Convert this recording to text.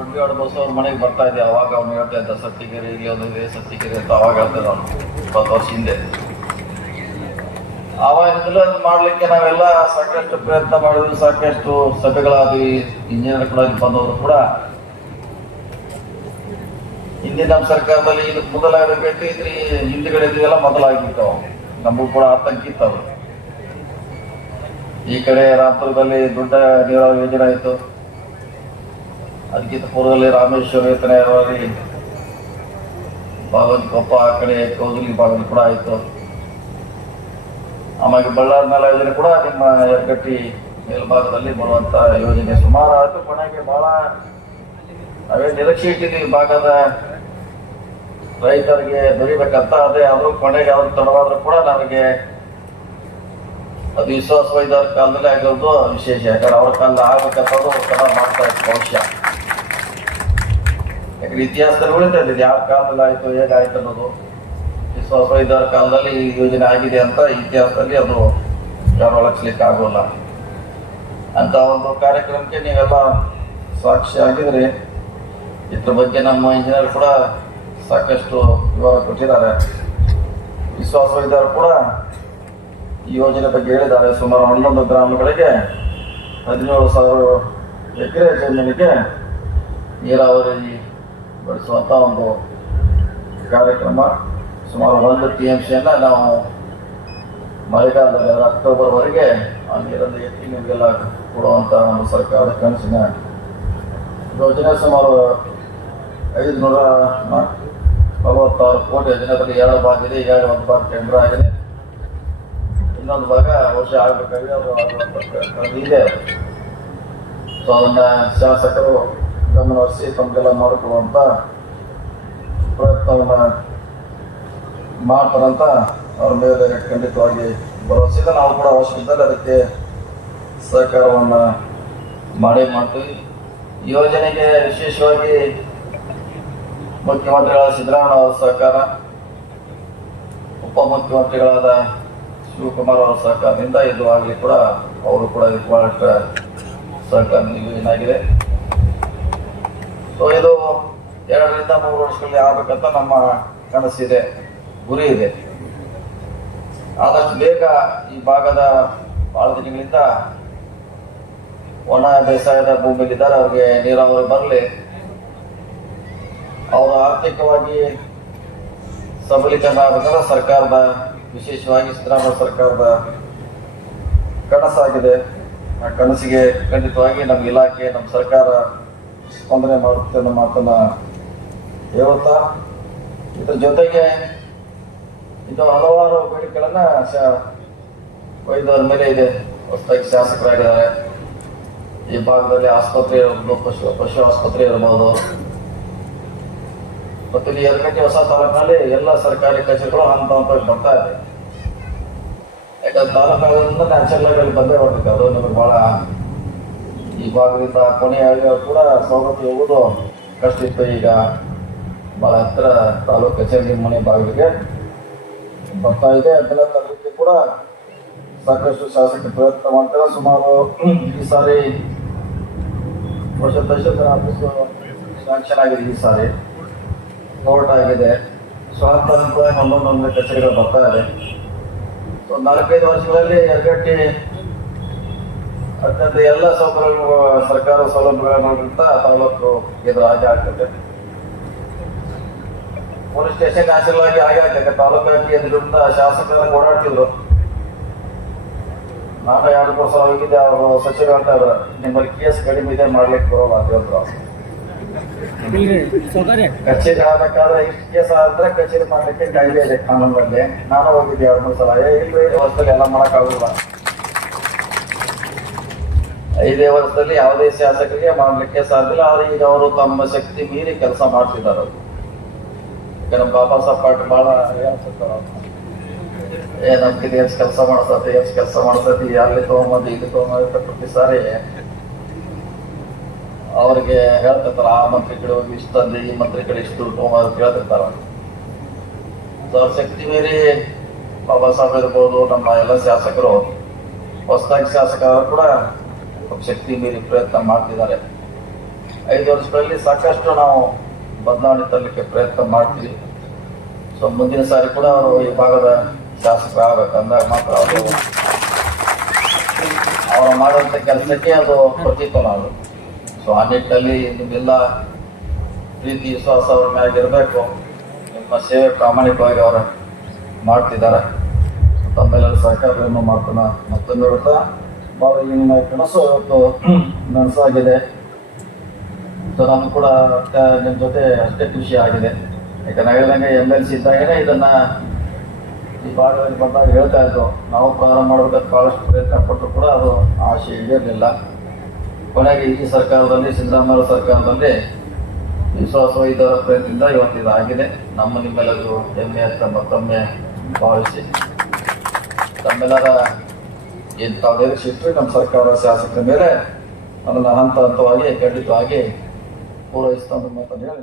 ಉಳ್ಬಿಯಾಡು bus ಅವ್ರ ಮನೆಗೆ ಬರ್ತಾ ಇದ್ದೆ. ಅವಾಗ ಅವ್ನು ಹೇಳ್ತಾ ಇದ್ದ ಸತ್ತಿಗೆರೆ ಇಲ್ಲಿ ಒಂದು ಇದೆ ಸತ್ತಿಗೆರೆ ಅಂತ ಅವಾಗ ಅವನು, ಇಪ್ಪತ್ತು ವರ್ಷ ಹಿಂದೆ. ಆವಾಗಿಂದಲೂ ಅದು ಮಾಡ್ಲಿಕ್ಕೆ ನಾವೆಲ್ಲ ಸಾಕಷ್ಟು ಪ್ರಯತ್ನ ಮಾಡಿದ್ರು ಸಾಕಷ್ಟು ಸಭೆಗಳಾದ್ವಿ ಇಂಜಿನಿಯರ್ ಕೂಡ ಬಂದವರು ಕೂಡ. ಹಿಂದಿನ ನಮ್ಮ ಸರ್ಕಾರದಲ್ಲಿ ಇದಕ್ಕೆ ಮೊದಲಾಗಬೇಕು ಇದ್ರಿ ಹಿಂದುಗಡೆ ಇದೆಲ್ಲ ಮೊದಲಾಗಿಬಿಟ್ಟು ನಮಗೂ ಕೂಡ ಆತಂಕ ಇತ್ತು ಈ ಕಡೆ ರಾತ್ರದಲ್ಲಿ ದೊಡ್ಡ ನೀರಾವರಿ ಯೋಜನೆ ಆಯಿತು. ಅದಕ್ಕಿಂತ ಪೂರ್ವದಲ್ಲಿ ರಾಮೇಶ್ವರ ಭಗವಂತ ಕೊಪ್ಪ ಆ ಕಡೆ ಕೌದಲಿ ಭಾಗದಲ್ಲಿ ಕೂಡ ಆಯಿತು. ಆಮೇಲೆ ಬಳ್ಳಾರಿ ಮೇಲೆ ಯೋಜನೆ ಕೂಡ ನಿಮ್ಮ ಯರಗಟ್ಟಿ ಮೇಲ್ಭಾಗದಲ್ಲಿ ಬರುವಂತ ಯೋಜನೆ. ಸುಮಾರು ಆಯಿತು ಕೊನೆಗೆ ಬಹಳ ನಾವೇ ನಿರೀಕ್ಷೆ ಇಟ್ಟಿದ್ದೀವಿ ಭಾಗದ ರೈತರಿಗೆ ದೊರಿಬೇಕಂತ ಅದೇ ಆದರೂ ಕೊನೆಗೆ ಅವ್ರ ತಡವಾದ್ರೂ ಕೂಡ ನಮಗೆ ಅದು ವಿಶ್ವಾಸವಿದ್ದವ್ರ ಕಾಲದಲ್ಲಿ ಆಗಿರೋದು ವಿಶೇಷ. ಯಾಕಂದ್ರೆ ಅವ್ರ ಕಾಲದ ಆಗ್ಬೇಕಂತದ್ದು ತಡ ಮಾಡ್ತಾ ಇತ್ತು ಭವಿಷ್ಯ ಇತಿಹಾಸದಲ್ಲಿ ಉಳಿತಾ ಇದ್ದಿದ್ದು ಯಾವ ಕಾಲದಲ್ಲಿ ಆಯ್ತು, ಹೇಗಾಯ್ತು ಅನ್ನೋದು. ವಿಶ್ವಾಸವಿದ್ದವ್ರ ಕಾಲದಲ್ಲಿ ಈ ಯೋಜನೆ ಆಗಿದೆ ಅಂತ ಇತಿಹಾಸದಲ್ಲಿ ಅದು ಯಾರು ಆಗೋಲ್ಲ. ಅಂತ ಒಂದು ಕಾರ್ಯಕ್ರಮಕ್ಕೆ ನೀವೆಲ್ಲ ಸಾಕ್ಷಿ ಆಗಿದ್ರೆ ಇದ್ರ ಬಗ್ಗೆ ನಮ್ಮ ಇಂಜಿನಿಯರ್ ಕೂಡ ಸಾಕಷ್ಟು ವಿವರ ಕೊಟ್ಟಿದ್ದಾರೆ. ವಿಶ್ವಾಸವಿದ್ದವರು ಕೂಡ ಈ ಯೋಜನೆ ಬಗ್ಗೆ ಹೇಳಿದ್ದಾರೆ. ಸುಮಾರು ಹನ್ನೊಂದು ಗ್ರಾಮಗಳಿಗೆ ಹದಿನೇಳು ಸಾವಿರ ಎಕರೆ ಜಮೀನಿಗೆ ನೀರಾವರಿ ಬಳಸುವಂಥ ಒಂದು ಕಾರ್ಯಕ್ರಮ. ಸುಮಾರು ಒಂದು ಟಿ ಎಂ ಸಿಯನ್ನು ನಾವು ಮಳೆಗಾಲದಲ್ಲಿ ಅಕ್ಟೋಬರ್ವರೆಗೆ ಆ ನೀರನ್ನು ಎತ್ತಿ ನಿಮಗೆಲ್ಲ ಕೊಡುವಂಥ ಒಂದು ಸರ್ಕಾರದ ಕನಸಿನ ಯೋಜನೆ ಸುಮಾರು ಐದು ನೂರ ನಲವತ್ತಾರು ಕೋಟಿ ಯೋಜನೆದಲ್ಲಿ ಎರಡು ಭಾಗ ಇದೆ ಎರಡು ಒಂದು ಭಾಗ ಟೆಂಡರ್ ಆಗಿದೆ. ಇನ್ನೊಂದು ಭಾಗ ವರ್ಷ ಆಗಬೇಕಾಗಿದೆ ಅದು ಆಗುವಂಥ ಇದೆ. ಸೊ ಅದನ್ನ ಶಾಸಕರು ಗಮನಹರಿಸಿ ತಮಗೆಲ್ಲ ನೋಡಿಕೊಳ್ಳುವಂಥ ಪ್ರಯತ್ನವನ್ನು ಮಾಡ್ತಾರಂತ ಅವ್ರ ಮೇಲೆ ಖಂಡಿತವಾಗಿ ಭರವಸೆ ಇದೆ ನಾವು ಕೂಡ ಅವಶ್ಯಕದಲ್ಲಿ ಅದಕ್ಕೆ ಸಹಕಾರವನ್ನು ಮಾಡೇ ಮಾಡ್ತೀವಿ. ಯೋಜನೆಗೆ ವಿಶೇಷವಾಗಿ ಮುಖ್ಯಮಂತ್ರಿಗಳ ಸಿದ್ದರಾಮಯ್ಯ ಅವರ ಸಹಕಾರ, ಉಪಮುಖ್ಯಮಂತ್ರಿಗಳಾದ ಶಿವಕುಮಾರ್ ಅವರ ಸಹಕಾರದಿಂದ ಇದು ಆಗಲಿ ಕೂಡ, ಅವರು ಕೂಡ ಇದು ಬಹಳಷ್ಟು ಸಹಕಾರ ಏನಾಗಿದೆ ಸೊ ಇದು ಎರಡರಿಂದ ಮೂರು ವರ್ಷಗಳಲ್ಲಿ ಆಗ್ಬೇಕಂತ ನಮ್ಮ ಕನಸಿದೆ, ಗುರಿ ಇದೆ. ಆದಷ್ಟು ಬೇಗ ಈ ಭಾಗದ ಬಹಳ ದಿನಗಳಿಂದ ಒಣ ಬೇಸಾಯದ ಭೂಮಿಯಲ್ಲಿದ್ದಾರೆ, ಅವ್ರಿಗೆ ನೀರಾವರಿ ಬರಲಿ. ಅವರು ಆರ್ಥಿಕವಾಗಿ ಸಬಲೀಕರಣ ಆಗಬೇಕಂದ್ರೆ ಸರ್ಕಾರದ, ವಿಶೇಷವಾಗಿ ಸಿದ್ದರಾಮಯ್ಯ ಸರ್ಕಾರದ ಕನಸಾಗಿದೆ. ಆ ಕನಸಿಗೆ ಖಂಡಿತವಾಗಿ ನಮ್ಮ ಇಲಾಖೆ, ನಮ್ಮ ಸರ್ಕಾರ ಸ್ಪಂದನೆ ಮಾಡುತ್ತೆ ಅನ್ನೋ ಮಾತನ್ನ ಹೇಳುತ್ತಾ? ಇದ್ರ ಜೊತೆಗೆ ಇದು ಹಲವಾರು ಬೇಡಿಕೆಗಳನ್ನ ವೈದ್ಯರ ಮೇಲೆ ಇದೆ. ಹೊಸದಾಗಿ ಶಾಸಕರಾಗಿದ್ದಾರೆ. ಈ ಭಾಗದಲ್ಲಿ ಆಸ್ಪತ್ರೆ ಇರ್ಬೋದು, ಪಶು ಪಶು ಆಸ್ಪತ್ರೆ ಇರ್ಬೋದು. ಮತ್ತು ಇಲ್ಲಿ ಎರಡನೇ ಹೊಸ ತಾಲೂಕಿನಲ್ಲಿ ಎಲ್ಲ ಸರ್ಕಾರಿ ಕಚೇರಿಗಳು ಹಂತ ಹಂತವಾಗಿ ಬರ್ತಾ ಇದೆ. ಯಾಕಂದ್ರೆ ತಾಲೂಕಾಗ ನ್ಯಾಚುರಲ್ ಆಗಿ ಅಲ್ಲಿ ಬಂದೇ ಬರ್ಬೇಕು ಅದು ನಮಗೆ ಬಹಳ ಈ ಭಾಗದಿಂದ ಕೊನೆ ಕೂಡ ಸವಲತ್ತು ಹೋಗೋದು ಕಷ್ಟ ಇತ್ತು. ಈಗ ಭಾಳ ಹತ್ತಿರ ತಾಲೂಕು ಕಚೇರಿ ಮನೆ ಬಾಗಿಲಿಗೆ ಬರ್ತಾ ಇದೆ. ಅದೆಲ್ಲ ತರಲಿಕ್ಕೆ ಕೂಡ ಸಾಕಷ್ಟು ಶಾಸಕ ಪ್ರಯತ್ನ ಮಾಡ್ತಾರೆ. ಸುಮಾರು ಈ ಸಾರಿ ವರ್ಷ ದಶಕರ ಆಫೀಸು ಸ್ಯಾಂಕ್ಷನ್ ಆಗಿದೆ ಈ ಸಾರಿ. ಕೋರ್ಟ್ ಆಗಿದೆ. ಸ್ವಾತಂತ್ರ್ಯ ಒಂದೊಂದೊಂದು ಕಚೇರಿಗಳು ಬರ್ತಾ ಇದೆ. ಒಂದು ನಾಲ್ಕೈದು ವರ್ಷಗಳಲ್ಲಿ ಎರಗಟ್ಟಿ ಅತ್ಯಂತ ಎಲ್ಲ ಸೌಕರ್ಯಗಳು ಸರ್ಕಾರ ಸೌಲಭ್ಯಗಳಿಂದ ತಾಲೂಕು ಇದು ಹಾಗೆ ಆಗ್ತದೆ. ಪೊಲೀಸ್ ಸ್ಟೇಷನ್ ಆಶೀರ್ವಾಗಿ ಆಗಿ ಹಾಗೆ ಆಗ್ತದೆ. ತಾಲೂಕು ಎದುರಿಂದ ಶಾಸಕರ ಓಡಾಡ್ತಿದ್ರು. ನಾನು ಎರಡು ವರ್ಷ ಹೋಗಿದ್ದೆ ಅವರು ಸಚಿವರು ಅಂತ ಇದ್ರು ನಿಮ್ಮಲ್ಲಿ ಕೇಸ್ ಕಡಿಮೆ ಇದೆ ಮಾಡ್ಲಿಕ್ಕೆ ಬರೋಲ್ಲ ಅಂತ ಕಚೇರಿ ಆಗ್ಬೇಕಾದ್ರೆ ಇಷ್ಟು ಕೇಸ್ ಆದ್ರೆ ಕಚೇರಿ ಮಾಡ್ಲಿಕ್ಕೆ ಕಾಯ್ದೆ ಇದೆ ಕಾನೂನಲ್ಲಿ ನಾನು ಹೋಗಿದ್ದೆ ಎರಡು ಮೂರು ಸಲ. ಇಲ್ಲ ವರ್ಷದಲ್ಲಿ ಎಲ್ಲ ಮಾಡೋಕ್ಕಾಗಲ್ಲ ಐದೇ ವರ್ಷದಲ್ಲಿ ಯಾವುದೇ ಶಾಸಕರಿಗೆ ಮಾಡಲಿಕ್ಕೆ ಸಾಧ್ಯ ಆದ್ರೆ ಈಗ ಅವರು ತಮ್ಮ ಶಕ್ತಿ ಮೀರಿ ಕೆಲಸ ಮಾಡ್ತಿದ್ದಾರೆ ನಮ್ಮ ಬಾಬಾ ಸಾಹೇಬ್ ಪಾಟೀಲ್ ಬಹಳ. ಏ ನಮ್ಗೆ ಎಷ್ಟು ಕೆಲಸ ಮಾಡ್ಸತಿ ಎಷ್ಟು ಕೆಲಸ ಮಾಡ್ಸತಿ ಅಲ್ಲಿ ತಗೊಂಬಂದು, ಇಲ್ಲಿ ತಗೊಂಬಂದು ಪ್ರತಿ ಸಾರಿ ಅವ್ರಿಗೆ ಹೇಳ್ತಿರ್ತಾರ, ಆ ಮಂತ್ರಿ ಕಡೆ ಹೋಗಿ ಇಷ್ಟು ತಂದು, ಈ ಮಂತ್ರಿ ಕಡೆ ಇಷ್ಟು ತಗೊಂಬಂದು ಸೊ, ಅವ್ರ ಶಕ್ತಿ ಮೀರಿ ಬಾಬಾ ಸಾಹೇಬ್ ಇರ್ಬೋದು, ನಮ್ಮ ಎಲ್ಲ ಶಾಸಕರು, ಹೊಸದಾಗಿ ಶಾಸಕರು ಕೂಡ ಶಕ್ತಿ ಮೀರಿ ಪ್ರಯತ್ನ ಮಾಡ್ತಿದ್ದಾರೆ. ಐದು ವರ್ಷಗಳಲ್ಲಿ ಸಾಕಷ್ಟು ನಾವು ಬದಲಾವಣೆ ತರಲಿಕ್ಕೆ ಪ್ರಯತ್ನ ಮಾಡ್ತೀವಿ. ಸೊ ಮುಂದಿನ ಸಾರಿ ಕೂಡ ಅವರು ಈ ಭಾಗದ ಶಾಸಕರಾಗಬೇಕಂದಾಗ ಮಾತ್ರ ಅವರು ಅವರು ಮಾಡುವಂಥ ಕೆಲಸಕ್ಕೆ ಅದು ಪ್ರತಿಫಲ ಅದು. ಸೊ ಆ ನಿಟ್ಟಿನಲ್ಲಿ ನಿಮ್ಮೆಲ್ಲ ಪ್ರೀತಿ, ವಿಶ್ವಾಸ ಅವ್ರ ಮ್ಯಾಗ ಇರಬೇಕು. ನಿಮ್ಮ ಸೇವೆ ಪ್ರಾಮಾಣಿಕವಾಗಿ ಅವರು ಮಾಡ್ತಿದ್ದಾರೆ. ತಮ್ಮೆಲ್ಲರ ಸಹಕಾರವನ್ನು ಮಾಡ್ತಾನೆ ಮತ್ತೊಂದು ಹೇಳ್ತಾ ಭಾಳ ನಿಮ್ಮ ಕನಸು ಇವತ್ತು ನನಸಾಗಿದೆ ಸೊ ನಮ್ಗೆ ಕೂಡ ನಿಮ್ಮ ಜೊತೆ ಅಷ್ಟೇ ಖುಷಿ ಆಗಿದೆ. ಯಾಕಂದ್ರೆ ಹೇಳಿದಂಗೆ ಎಂ ಎಲ್ ಸಿ ಇದ್ದಾಗೇನೆ ಇದನ್ನ ಈ ಭಾಗದಲ್ಲಿ ಬಂದಾಗ ಹೇಳ್ತಾ ಇದ್ರು. ನಾವು ಪ್ರಾರಂಭ ಮಾಡಬೇಕಾದ ಬಹಳಷ್ಟು ಪ್ರಯತ್ನ ಪಟ್ಟರು ಕೂಡ ಅದು ಆಶೆ ಈಡೇರಲಿಲ್ಲ ಕೊನೆಗೆ ಈ ಸರ್ಕಾರದಲ್ಲಿ, ಸಿದ್ದರಾಮಯ್ಯ ಸರ್ಕಾರದಲ್ಲಿ ವಿಶ್ವಾಸ ಇದರ ಪ್ರಯತ್ನದಿಂದ ಇವತ್ತು ಇದಾಗಿದೆ. ನಮ್ಮ ನಿಮ್ಮೆಲ್ಲರಿಗೂ ಹೆಮ್ಮೆ ಅಂತ ಮತ್ತೊಮ್ಮೆ ಭಾವಿಸಿ. ತಮ್ಮೆಲ್ಲರ ತಾವು ನಿರೀಕ್ಷಿಟ್ಟರೆ ನಮ್ಮ ಸರ್ಕಾರ ಶಾಸಕರ ಮೇಲೆ ಅದನ್ನು ಹಂತ ಹಂತವಾಗಿ ಖಂಡಿತವಾಗಿ ಪೂರೈಸ್ತಾ ಅಂತ ಹೇಳಿ